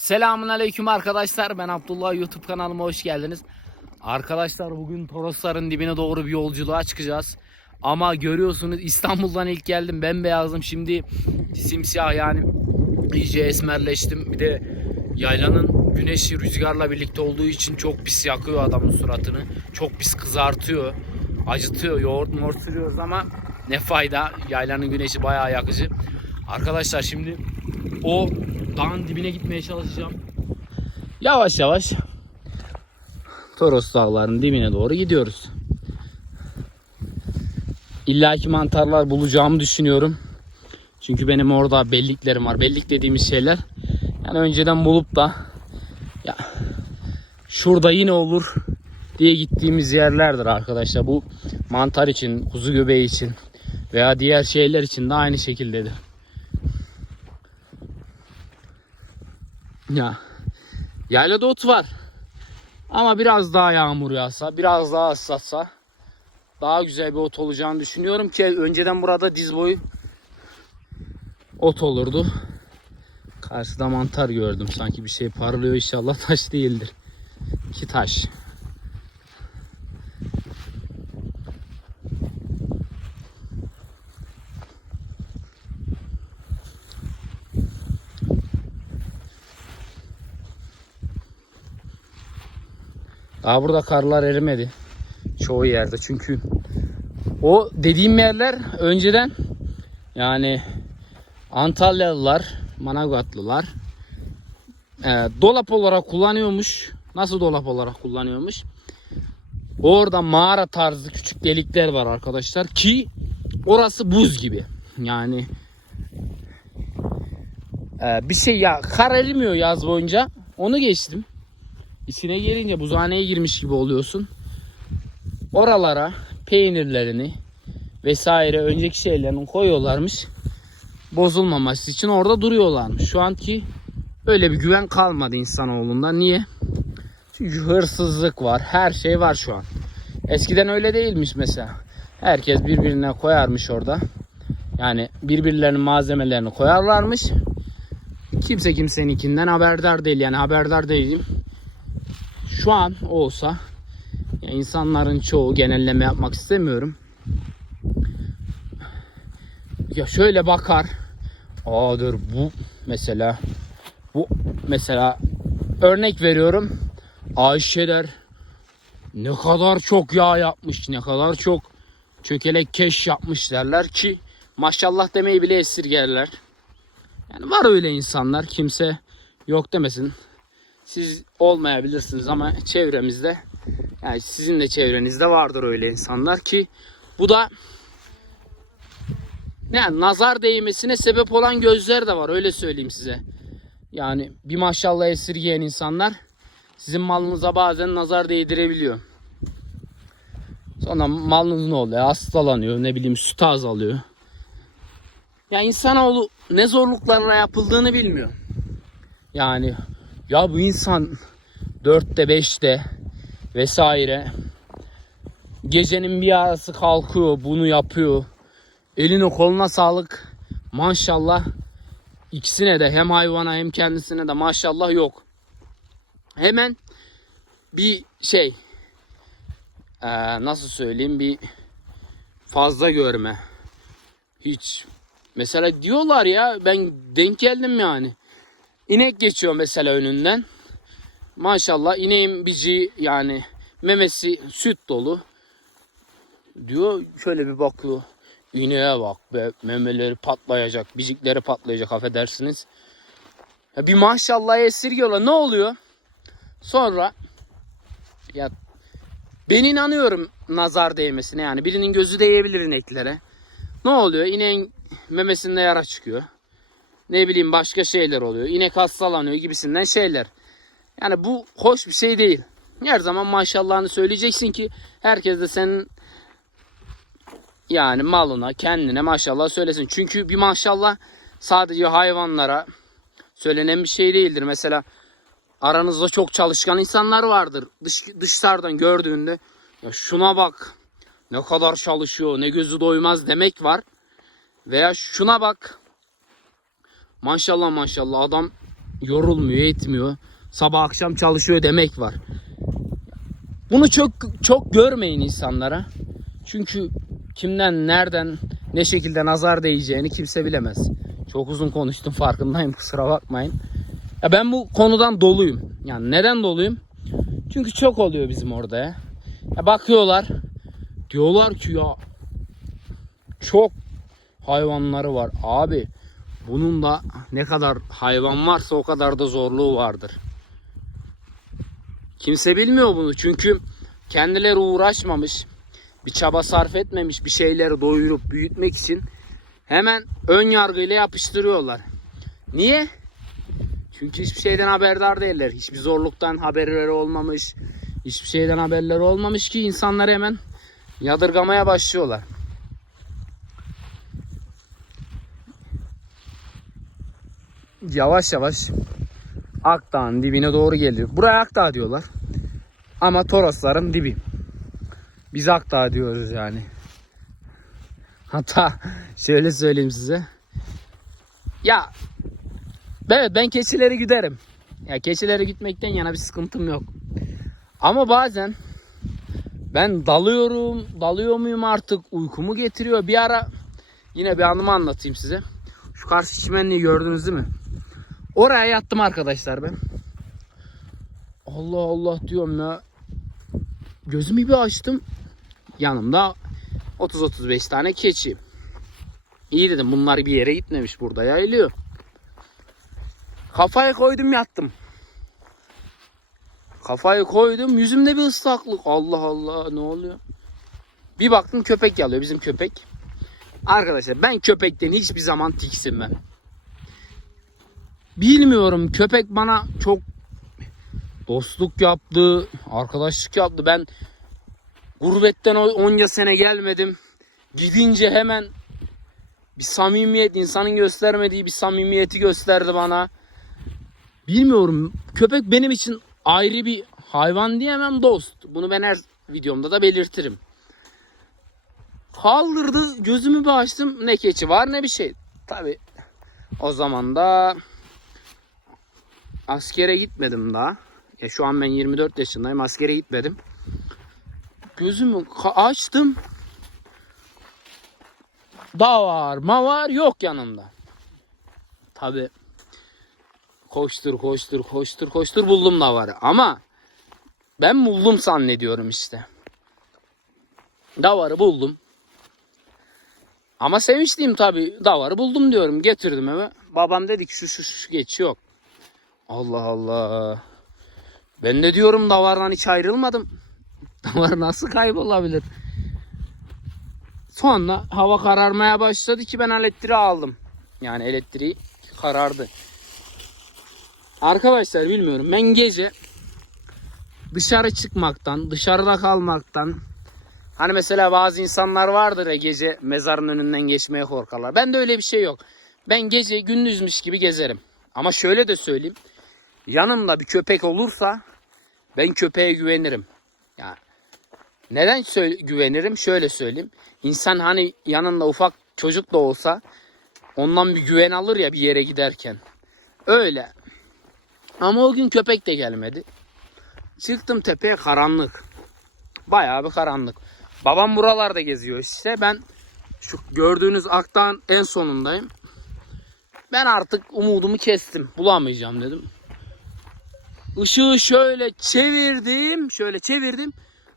Selamun aleyküm arkadaşlar. Ben Abdullah YouTube kanalıma hoş geldiniz. Arkadaşlar bugün Torosların dibine doğru bir yolculuğa çıkacağız. Ama görüyorsunuz İstanbul'dan ilk geldim bembeyazım. Şimdi simsiyah yani iyice esmerleştim. Bir de yaylanın güneşi rüzgarla birlikte olduğu için çok pis yakıyor adamın suratını. Çok pis kızartıyor. Acıtıyor. Yoğurt mort sürüyoruz ama ne fayda. Yaylanın güneşi bayağı yakıcı. Arkadaşlar şimdi o dağın dibine gitmeye çalışacağım. Yavaş yavaş Toros dağlarının dibine doğru gidiyoruz. İlla ki mantarlar bulacağımı düşünüyorum. Çünkü benim orada belliklerim var. Bellik dediğimiz şeyler. Yani önceden bulup da ya şurada yine olur diye gittiğimiz yerlerdir arkadaşlar. Bu mantar için, kuzu göbeği için veya diğer şeyler için de aynı şekildedir. Ya yaylada ot var. Ama biraz daha yağmur yağsa, biraz daha ıslatsa daha güzel bir ot olacağını düşünüyorum ki önceden burada diz boyu ot olurdu. Karşıda mantar gördüm. Sanki bir şey parlıyor inşallah taş değildir. Ki taş. Daha burada karlar erimedi. Çoğu yerde çünkü o dediğim yerler önceden yani Antalyalılar, Manavgatlılar e, dolap olarak kullanıyormuş. Nasıl dolap olarak kullanıyormuş? Orada mağara tarzı küçük delikler var arkadaşlar ki orası buz gibi. Yani e, bir şey ya kar erimiyor yaz boyunca. Onu geçtim. İçine girince buzhaneye girmiş gibi oluyorsun. Oralara peynirlerini vesaire önceki şeylerini koyuyorlarmış. Bozulmaması için orada duruyorlarmış. Şu anki öyle bir güven kalmadı insanoğlunda. Niye? Çünkü hırsızlık var. Her şey var şu an. Eskiden öyle değilmiş mesela. Herkes birbirine koyarmış orada. Yani birbirlerinin malzemelerini koyarlarmış. Kimse kimseninkinden haberdar değil. Yani haberdar değilim şu an olsa ya insanların çoğu genelleme yapmak istemiyorum. Ya şöyle bakar. Aa dur bu mesela bu mesela örnek veriyorum. Ayşe der ne kadar çok yağ yapmış, ne kadar çok çökelek keş yapmış derler ki maşallah demeyi bile esirgerler. Yani var öyle insanlar kimse yok demesin siz olmayabilirsiniz ama çevremizde yani sizin de çevrenizde vardır öyle insanlar ki bu da yani nazar değmesine sebep olan gözler de var öyle söyleyeyim size. Yani bir maşallah esirgeyen insanlar sizin malınıza bazen nazar değdirebiliyor. Sonra malınız ne oluyor? Hastalanıyor, ne bileyim süt azalıyor. Ya insanoğlu ne zorluklarına yapıldığını bilmiyor. Yani ya bu insan 4'te 5'te vesaire gecenin bir arası kalkıyor bunu yapıyor. Eline koluna sağlık. Maşallah ikisine de hem hayvana hem kendisine de maşallah yok. Hemen bir şey nasıl söyleyeyim bir fazla görme. Hiç mesela diyorlar ya ben denk geldim yani. İnek geçiyor mesela önünden. Maşallah ineğin bici yani memesi süt dolu. Diyor şöyle bir bakıyor. İneğe bak be memeleri patlayacak, bicikleri patlayacak affedersiniz. Ya bir maşallah esirgiyorlar. Ne oluyor? Sonra ya ben inanıyorum nazar değmesine yani birinin gözü değebilir ineklere. Ne oluyor? İneğin memesinde yara çıkıyor ne bileyim başka şeyler oluyor. İnek hastalanıyor gibisinden şeyler. Yani bu hoş bir şey değil. Her zaman maşallahını söyleyeceksin ki herkes de senin yani malına, kendine maşallah söylesin. Çünkü bir maşallah sadece hayvanlara söylenen bir şey değildir. Mesela aranızda çok çalışkan insanlar vardır. Dış, dışarıdan gördüğünde ya şuna bak ne kadar çalışıyor, ne gözü doymaz demek var. Veya şuna bak Maşallah maşallah adam yorulmuyor, etmiyor. Sabah akşam çalışıyor demek var. Bunu çok çok görmeyin insanlara. Çünkü kimden, nereden, ne şekilde nazar değeceğini kimse bilemez. Çok uzun konuştum farkındayım kusura bakmayın. Ya ben bu konudan doluyum. Yani neden doluyum? Çünkü çok oluyor bizim orada ya. ya bakıyorlar. Diyorlar ki ya çok hayvanları var. Abi bunun da ne kadar hayvan varsa o kadar da zorluğu vardır. Kimse bilmiyor bunu çünkü kendileri uğraşmamış, bir çaba sarf etmemiş bir şeyleri doyurup büyütmek için hemen ön yargıyla yapıştırıyorlar. Niye? Çünkü hiçbir şeyden haberdar değiller. Hiçbir zorluktan haberleri olmamış. Hiçbir şeyden haberleri olmamış ki insanları hemen yadırgamaya başlıyorlar. Yavaş yavaş Akdağ'ın dibine doğru geliyor. Buraya Akdağ diyorlar. Ama Torosların dibi. Biz Akdağ diyoruz yani. Hatta şöyle söyleyeyim size. Ya evet ben keçileri güderim. Ya keçileri gitmekten yana bir sıkıntım yok. Ama bazen ben dalıyorum, dalıyor muyum artık uykumu getiriyor. Bir ara yine bir anımı anlatayım size. Şu karşı çimenliği gördünüz değil mi? Oraya yattım arkadaşlar ben. Allah Allah diyorum ya. Gözümü bir açtım. Yanımda 30-35 tane keçi. İyi dedim bunlar bir yere gitmemiş burada yayılıyor. Kafayı koydum yattım. Kafayı koydum yüzümde bir ıslaklık. Allah Allah ne oluyor? Bir baktım köpek yalıyor bizim köpek. Arkadaşlar ben köpekten hiçbir zaman tiksinmem. Bilmiyorum köpek bana çok dostluk yaptı, arkadaşlık yaptı. Ben gurbetten onca sene gelmedim. Gidince hemen bir samimiyet, insanın göstermediği bir samimiyeti gösterdi bana. Bilmiyorum. Köpek benim için ayrı bir hayvan diyemem dost. Bunu ben her videomda da belirtirim. Kaldırdı, gözümü bir açtım. Ne keçi var ne bir şey. Tabi o zaman da askere gitmedim daha. Ya şu an ben 24 yaşındayım. Askere gitmedim. Gözümü açtım. Da var, ma var yok yanımda. Tabi koştur koştur koştur koştur buldum da varı. Ama ben buldum zannediyorum işte. Davarı buldum. Ama sevinçliyim tabi. Davarı buldum diyorum. Getirdim eve. Babam dedi ki şu şu şu geç yok. Allah Allah. Ben de diyorum davardan hiç ayrılmadım. Davar nasıl kaybolabilir? Sonra hava kararmaya başladı ki ben elektriği aldım. Yani elektriği karardı. Arkadaşlar bilmiyorum ben gece dışarı çıkmaktan, dışarıda kalmaktan hani mesela bazı insanlar vardır ya gece mezarın önünden geçmeye korkarlar. Ben de öyle bir şey yok. Ben gece gündüzmüş gibi gezerim. Ama şöyle de söyleyeyim. Yanımda bir köpek olursa ben köpeğe güvenirim. Yani neden güvenirim? Şöyle söyleyeyim. İnsan hani yanında ufak çocuk da olsa ondan bir güven alır ya bir yere giderken. Öyle. Ama o gün köpek de gelmedi. Çıktım tepeye karanlık. Bayağı bir karanlık. Babam buralarda geziyor işte. Ben şu gördüğünüz aktan en sonundayım. Ben artık umudumu kestim. Bulamayacağım dedim. Işığı şöyle çevirdim. Şöyle çevirdim.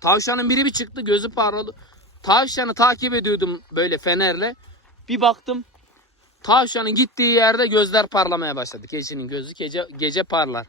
Tavşanın biri bir çıktı. Gözü parladı. Tavşanı takip ediyordum böyle fenerle. Bir baktım. Tavşanın gittiği yerde gözler parlamaya başladı. Keçinin gözü gece, gece parlar.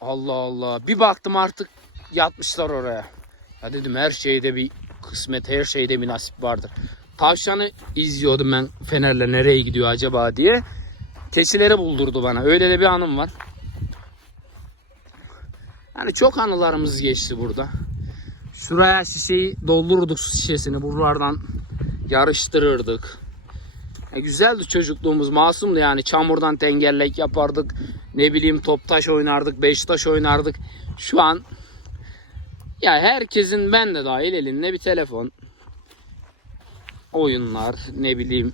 Allah Allah. Bir baktım artık yatmışlar oraya. Ya dedim her şeyde bir kısmet, her şeyde bir nasip vardır. Tavşanı izliyordum ben fenerle nereye gidiyor acaba diye. Keçileri buldurdu bana. Öyle de bir anım var. Yani çok anılarımız geçti burada. Şuraya şişeyi doldururduk su şişesini buralardan yarıştırırdık. E, güzeldi çocukluğumuz masumdu yani çamurdan tengerlek yapardık. Ne bileyim top taş oynardık, beş taş oynardık. Şu an ya herkesin ben de dahil elinde bir telefon. Oyunlar ne bileyim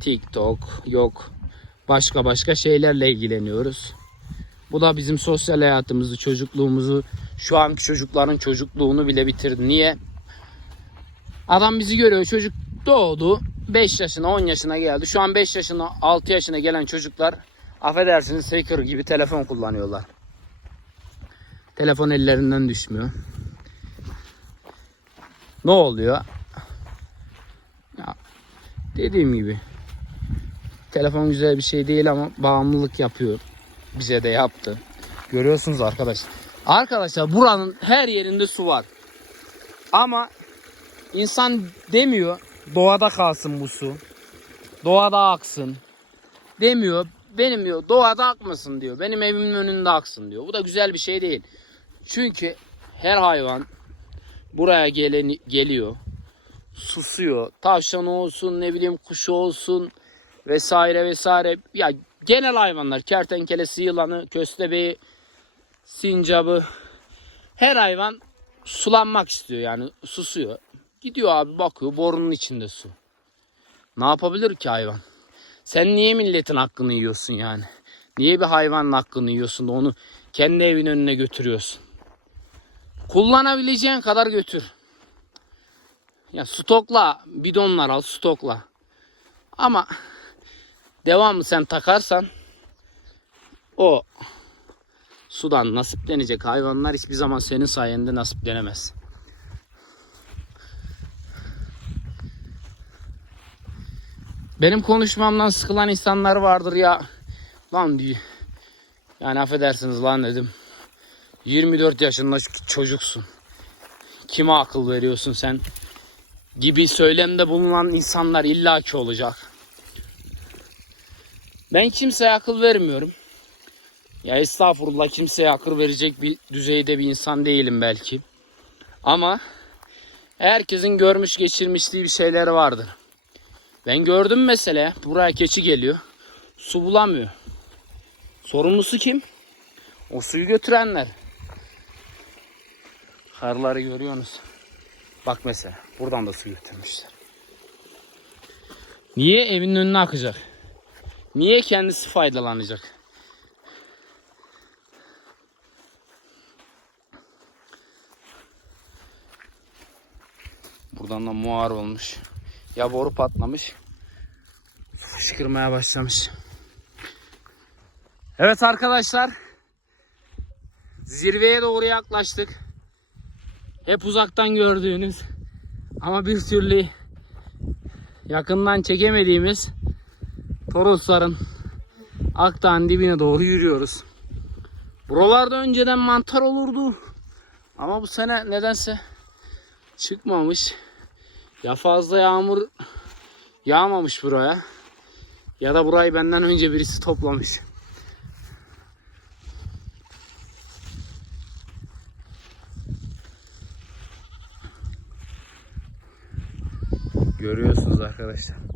TikTok yok başka başka şeylerle ilgileniyoruz. Bu da bizim sosyal hayatımızı, çocukluğumuzu, şu anki çocukların çocukluğunu bile bitirdi. Niye? Adam bizi görüyor. Çocuk doğdu. 5 yaşına 10 yaşına geldi. Şu an 5 yaşına 6 yaşına gelen çocuklar affedersiniz hacker gibi telefon kullanıyorlar. Telefon ellerinden düşmüyor. Ne oluyor? Ya, dediğim gibi telefon güzel bir şey değil ama bağımlılık yapıyor. Bize de yaptı. Görüyorsunuz arkadaşlar. Arkadaşlar buranın her yerinde su var. Ama insan demiyor doğada kalsın bu su. Doğada aksın. Demiyor. Benim diyor doğada akmasın diyor. Benim evimin önünde aksın diyor. Bu da güzel bir şey değil. Çünkü her hayvan buraya geleni, geliyor. Susuyor. Tavşan olsun ne bileyim kuşu olsun vesaire vesaire. Ya genel hayvanlar kertenkelesi, yılanı, köstebeği, sincabı her hayvan sulanmak istiyor yani susuyor. Gidiyor abi bakıyor borunun içinde su. Ne yapabilir ki hayvan? Sen niye milletin hakkını yiyorsun yani? Niye bir hayvanın hakkını yiyorsun da onu kendi evin önüne götürüyorsun? Kullanabileceğin kadar götür. Ya stokla, bidonlar al stokla. Ama devamlı sen takarsan o sudan nasiplenecek hayvanlar hiçbir zaman senin sayende nasiplenemez. Benim konuşmamdan sıkılan insanlar vardır ya. Lan diyor. Yani affedersiniz lan dedim. 24 yaşında çocuksun. Kime akıl veriyorsun sen? Gibi söylemde bulunan insanlar illaki olacak. Ben kimseye akıl vermiyorum. Ya estağfurullah kimseye akıl verecek bir düzeyde bir insan değilim belki. Ama herkesin görmüş geçirmişliği bir şeyleri vardır. Ben gördüm mesela buraya keçi geliyor. Su bulamıyor. Sorumlusu kim? O suyu götürenler. Karları görüyorsunuz. Bak mesela buradan da su götürmüşler. Niye evin önüne akacak? Niye kendisi faydalanacak? Buradan da muar olmuş. Ya boru patlamış. Fışkırmaya başlamış. Evet arkadaşlar. Zirveye doğru yaklaştık. Hep uzaktan gördüğünüz ama bir türlü yakından çekemediğimiz Torosların Akdağ'ın dibine doğru yürüyoruz. Buralarda önceden mantar olurdu. Ama bu sene nedense çıkmamış. Ya fazla yağmur yağmamış buraya. Ya da burayı benden önce birisi toplamış. Görüyorsunuz arkadaşlar.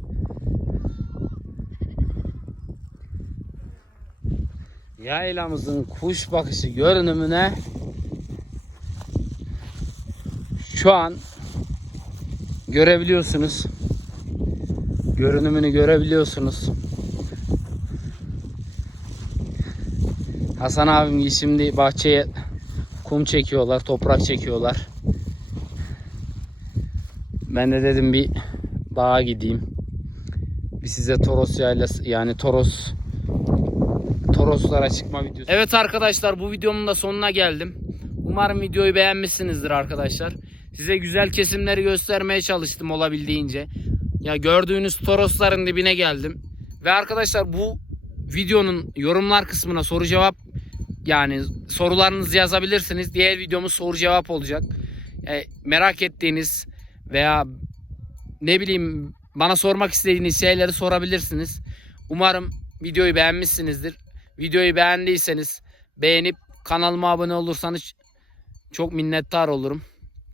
Yaylamızın kuş bakışı görünümüne şu an görebiliyorsunuz. Görünümünü görebiliyorsunuz. Hasan abim şimdi bahçeye kum çekiyorlar, toprak çekiyorlar. Ben de dedim bir dağa gideyim. Bir size Toros yaylası yani Toros Toroslara çıkma videosu. Evet arkadaşlar bu videomun da sonuna geldim. Umarım videoyu beğenmişsinizdir arkadaşlar. Size güzel kesimleri göstermeye çalıştım olabildiğince. Ya gördüğünüz Torosların dibine geldim. Ve arkadaşlar bu videonun yorumlar kısmına soru cevap yani sorularınızı yazabilirsiniz. Diğer videomuz soru cevap olacak. E, merak ettiğiniz veya ne bileyim bana sormak istediğiniz şeyleri sorabilirsiniz. Umarım videoyu beğenmişsinizdir. Videoyu beğendiyseniz beğenip kanalıma abone olursanız çok minnettar olurum.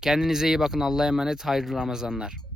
Kendinize iyi bakın. Allah'a emanet. Hayırlı Ramazanlar.